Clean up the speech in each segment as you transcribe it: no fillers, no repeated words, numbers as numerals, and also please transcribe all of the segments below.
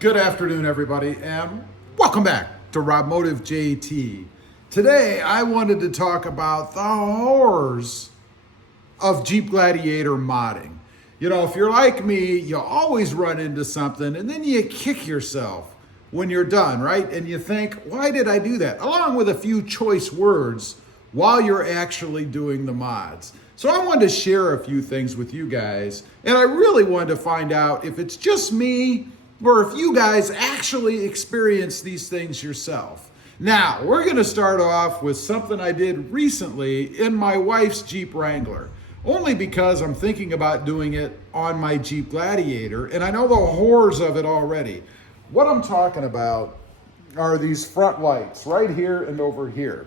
Good afternoon, everybody, and welcome back to Rob Motive JT. Today, I wanted to talk about the horrors of Jeep Gladiator modding. You know, if you're like me, you always run into something and then you kick yourself when you're done, right? And you think, why did I do that? Along with a few choice words while you're actually doing the mods. So I wanted to share a few things with you guys, and I really wanted to find out if it's just me or if you guys actually experience these things yourself. Now, we're gonna start off with something I did recently in my wife's Jeep Wrangler, only because I'm thinking about doing it on my Jeep Gladiator, and I know the horrors of it already. What I'm talking about are these front lights right here and over here.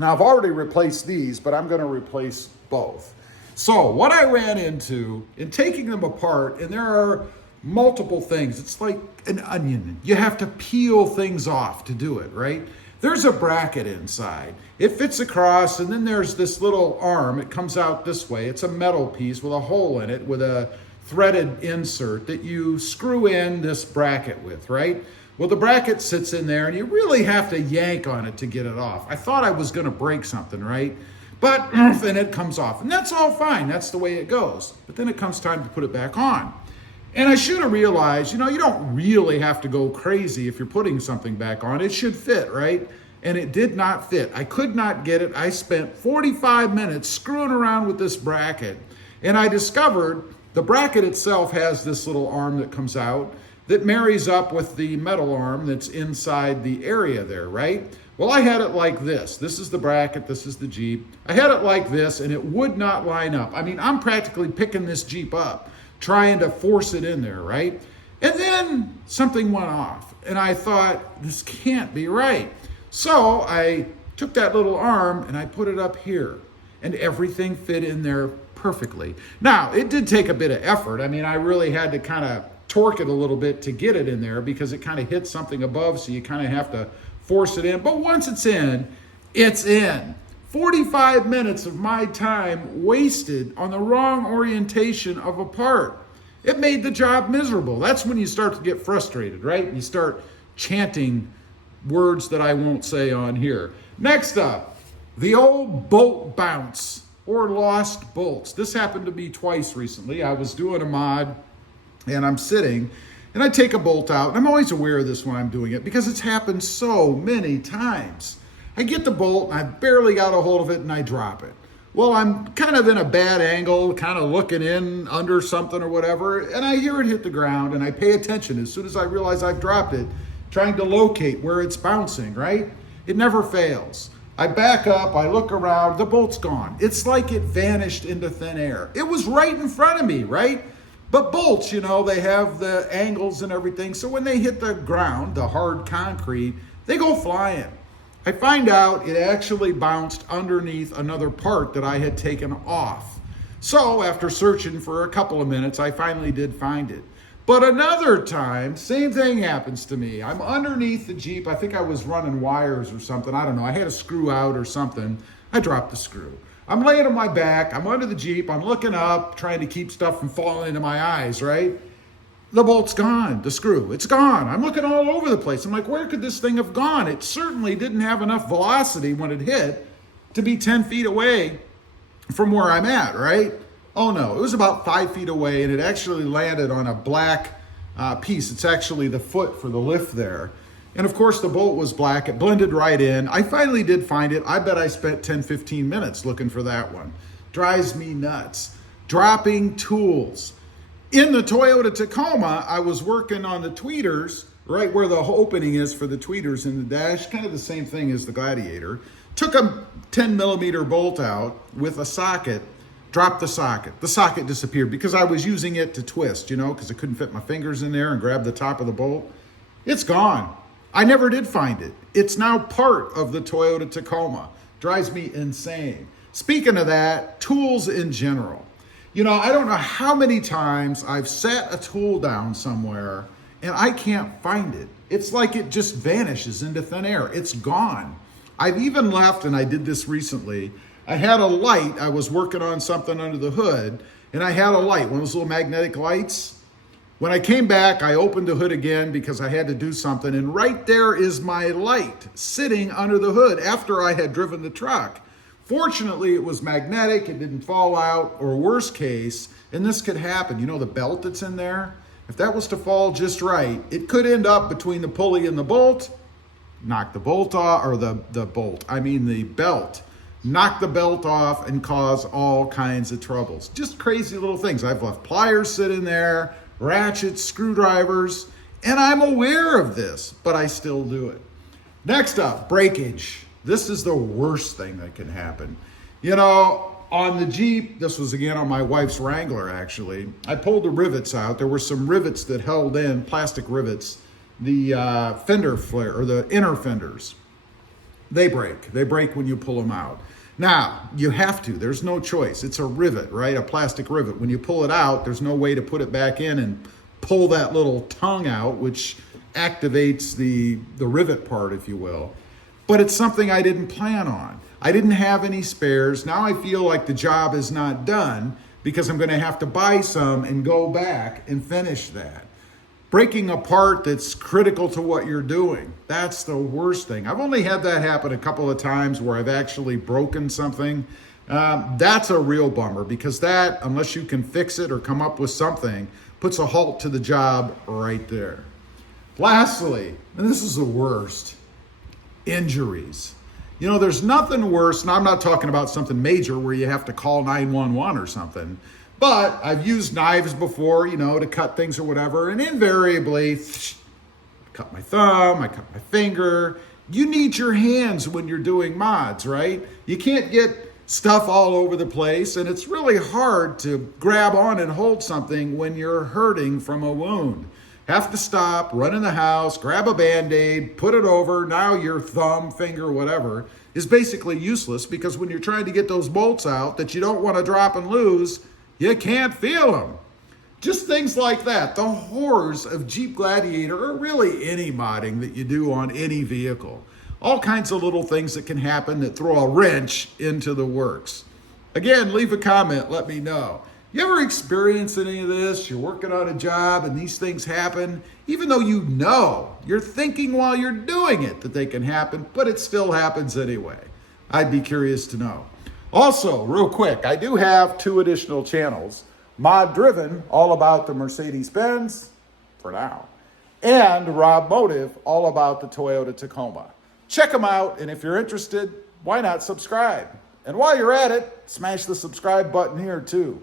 Now, I've already replaced these, but I'm gonna replace both. So what I ran into in taking them apart, and there are multiple things. It's like an onion. You have to peel things off to do it, right? There's a bracket inside. It fits across, and then there's this little arm. It comes out this way. It's a metal piece with a hole in it with a threaded insert that you screw in this bracket with, right? Well, the bracket sits in there, and you really have to yank on it to get it off. I thought I was gonna break something, right? But then it comes off, and that's all fine. That's the way it goes. But then it comes time to put it back on. And I should have realized, you know, you don't really have to go crazy if you're putting something back on. It should fit, right? And it did not fit. I could not get it. I spent 45 minutes screwing around with this bracket. And I discovered the bracket itself has this little arm that comes out that marries up with the metal arm that's inside the area there, right? Well, I had it like this. This is the bracket, this is the Jeep. I had it like this, and it would not line up. I mean, I'm practically picking this Jeep up, trying to force it in there, right? And then something went off, and I thought, this can't be right. So I took that little arm and I put it up here, and everything fit in there perfectly. Now, it did take a bit of effort. I mean, I really had to kind of torque it a little bit to get it in there because it kind of hit something above, so you kind of have to force it in. But once it's in, it's in. 45 minutes of my time wasted on the wrong orientation of a part. It made the job miserable. That's when you start to get frustrated, right? You start chanting words that I won't say on here. Next up, the old bolt bounce or lost bolts. This happened to me twice recently. I was doing a mod and I'm sitting and I take a bolt out. And I'm always aware of this when I'm doing it because it's happened so many times. I get the bolt and I barely got a hold of it and I drop it. Well, I'm kind of in a bad angle, kind of looking in under something or whatever, and I hear it hit the ground and I pay attention as soon as I realize I've dropped it, trying to locate where it's bouncing, right? It never fails. I back up, I look around, the bolt's gone. It's like it vanished into thin air. It was right in front of me, right? But bolts, you know, they have the angles and everything, so when they hit the ground, the hard concrete, they go flying. I find out it actually bounced underneath another part that I had taken off. So after searching for a couple of minutes, I finally did find it. But another time, same thing happens to me. I'm underneath the Jeep. I think I was running wires or something. I don't know. I had a screw out or something. I dropped the screw. I'm laying on my back. I'm under the Jeep. I'm looking up, trying to keep stuff from falling into my eyes, right? The bolt's gone, the screw, it's gone. I'm looking all over the place. I'm like, where could this thing have gone? It certainly didn't have enough velocity when it hit to be 10 feet away from where I'm at, right? Oh no, it was about 5 feet away and it actually landed on a black piece. It's actually the foot for the lift there. And of course the bolt was black, it blended right in. I finally did find it. I bet I spent 10, 15 minutes looking for that one. Drives me nuts. Dropping tools. In the Toyota Tacoma, I was working on the tweeters, right where the opening is for the tweeters in the dash, kind of the same thing as the Gladiator. Took a 10 millimeter bolt out with a socket, dropped the socket. The socket disappeared because I was using it to twist, you know, because I couldn't fit my fingers in there and grab the top of the bolt. It's gone. I never did find it. It's now part of the Toyota Tacoma. Drives me insane. Speaking of that, tools in general. You know, I don't know how many times I've set a tool down somewhere and I can't find it. It's like it just vanishes into thin air. It's gone. I've even left, and I did this recently, I had a light. I was working on something under the hood, and I had a light, one of those little magnetic lights. When I came back, I opened the hood again because I had to do something, and right there is my light sitting under the hood after I had driven the truck. Fortunately, it was magnetic, it didn't fall out, or worst case, and this could happen. You know the belt that's in there? If that was to fall just right, it could end up between the pulley and the bolt, knock the bolt off, or the belt, knock the belt off and cause all kinds of troubles. Just crazy little things. I've left pliers sit in there, ratchets, screwdrivers, and I'm aware of this, but I still do it. Next up, breakage. This is the worst thing that can happen. You know, on the Jeep, this was again on my wife's Wrangler actually, I pulled the rivets out. There were some rivets that held in, plastic rivets, the fender flare, or the inner fenders. They break. They break when you pull them out. Now, you have to. There's no choice. It's a rivet, right? A plastic rivet. When you pull it out, there's no way to put it back in and pull that little tongue out, which activates the rivet part, if you will. But it's something I didn't plan on. I didn't have any spares. Now I feel like the job is not done because I'm going to have to buy some and go back and finish that. Breaking a part that's critical to what you're doing, that's the worst thing. I've only had that happen a couple of times where I've actually broken something. That's a real bummer because that, unless you can fix it or come up with something, puts a halt to the job right there. Lastly, and this is the worst, injuries. You know, there's nothing worse, and I'm not talking about something major where you have to call 911 or something, but I've used knives before, you know, to cut things or whatever, and invariably, cut my thumb, I cut my finger. You need your hands when you're doing mods, right? You can't get stuff all over the place, and it's really hard to grab on and hold something when you're hurting from a wound. Have to stop, run in the house, grab a Band-Aid, put it over. Now your thumb, finger, whatever, is basically useless because when you're trying to get those bolts out that you don't want to drop and lose, you can't feel them. Just things like that. The horrors of Jeep Gladiator, or really any modding that you do on any vehicle. All kinds of little things that can happen that throw a wrench into the works. Again, leave a comment, let me know. You ever experience any of this? You're working on a job and these things happen, even though you know, you're thinking while you're doing it that they can happen, but it still happens anyway. I'd be curious to know. Also, real quick, I do have 2 additional channels. Mod Driven, all about the Mercedes-Benz, for now, and Rob Motive, all about the Toyota Tacoma. Check them out, and if you're interested, why not subscribe? And while you're at it, smash the subscribe button here too.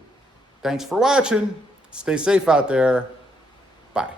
Thanks for watching. Stay safe out there. Bye.